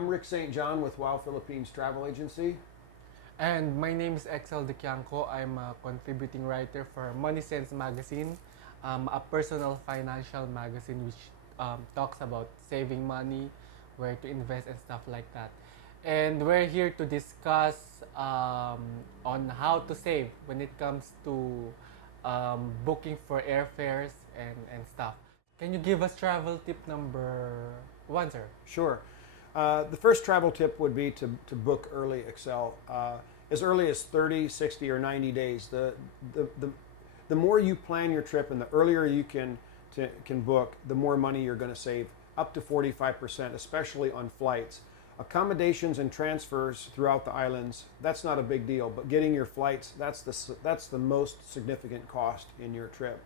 I'm Rick St. John with Wow Philippines Travel Agency. And my name is Excel De Kianco. I'm a contributing writer for Money Sense magazine, a personal financial magazine which talks about saving money, where to invest and stuff like that. And we're here to discuss on how to save when it comes to booking for airfares and stuff. Can you give us travel tip number one, sir? Sure. The first travel tip would be to book early, Excel. As early as 30, 60, or 90 days. The more you plan your trip and the earlier you can book, the more money you're going to save, up to 45%, especially on flights. Accommodations and transfers throughout the islands, that's not a big deal, but getting your flights, that's the most significant cost in your trip.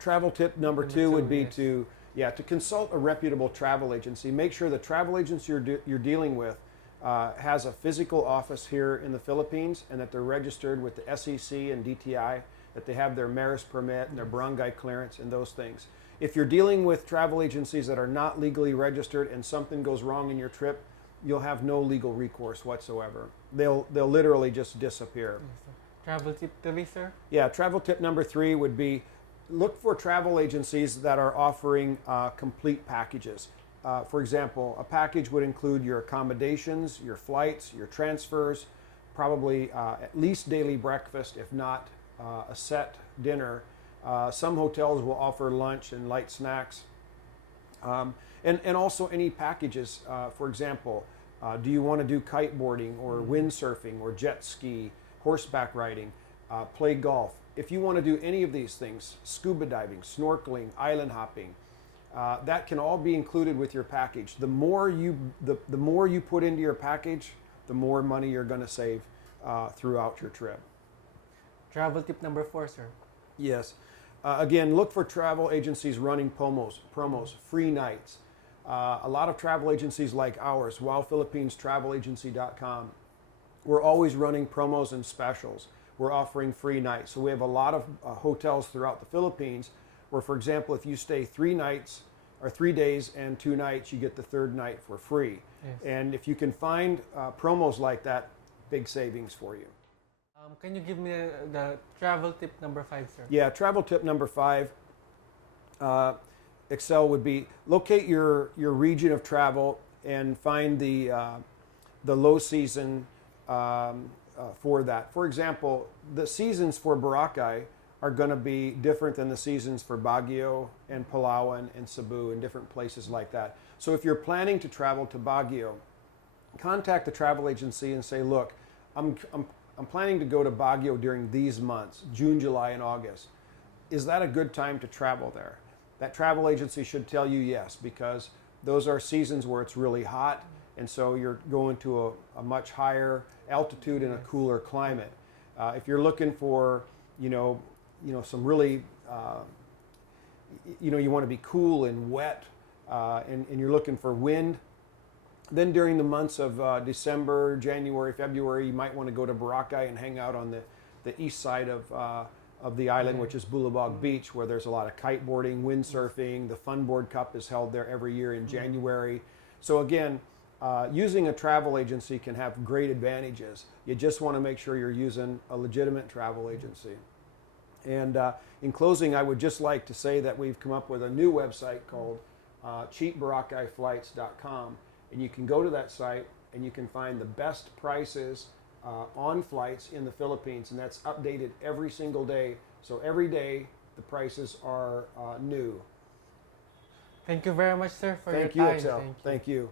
Travel tip number two would be to consult a reputable travel agency. Make sure the travel agency you're dealing with has a physical office here in the Philippines and that they're registered with the SEC and DTI, that they have their Maris permit and their barangay clearance and those things. If you're dealing with travel agencies that are not legally registered and something goes wrong in your trip, you'll have no legal recourse whatsoever. They'll literally just disappear. Travel tip 3, sir? Yeah, travel tip number 3 would be look for travel agencies that are offering complete packages. For example, a package would include your accommodations, your flights, your transfers, probably at least daily breakfast, if not a set dinner. Some hotels will offer lunch and light snacks. And also any packages, for example, do you want to do kiteboarding or windsurfing or jet ski, horseback riding, play golf? If you want to do any of these things, scuba diving, snorkeling, island hopping, that can all be included with your package. The more you put into your package, the more money you're going to save throughout your trip. Travel tip number 4, sir. Yes. Again, look for travel agencies running promos, free nights. A lot of travel agencies like ours, WowPhilippinesTravelAgency.com, we're always running promos and specials. We're offering free nights. So we have a lot of hotels throughout the Philippines where, for example, if you stay 3 nights or 3 days and 2 nights, you get the 3rd night for free. Yes. And if you can find promos like that, big savings for you. Can you give me the travel tip number 5, sir? Yeah, travel tip number 5, Excel, would be locate your region of travel and find the low season for that. For example, the seasons for Boracay are going to be different than the seasons for Baguio and Palawan and Cebu and different places like that. So if you're planning to travel to Baguio, contact the travel agency and say, look, I'm planning to go to Baguio during these months, June, July, and August. Is that a good time to travel there? That travel agency should tell you yes, because those are seasons where it's really hot, and so you're going to a much higher altitude and a cooler climate. If you're looking for, some really, you want to be cool and wet, and you're looking for wind, then during the months of December, January, February, you might want to go to Boracay and hang out on the east side of the island, which is Bulabog Beach, where there's a lot of kiteboarding, windsurfing. The Funboard Cup is held there every year in January. So again, using a travel agency can have great advantages. You just want to make sure you're using a legitimate travel agency. And in closing, I would just like to say that we've come up with a new website called Cheap Boracay Flights.com. And you can go to that site and you can find the best prices on flights in the Philippines, and that's updated every single day. So every day the prices are new. Thank you very much, sir, for your time. Thank you, Excel. Thank you.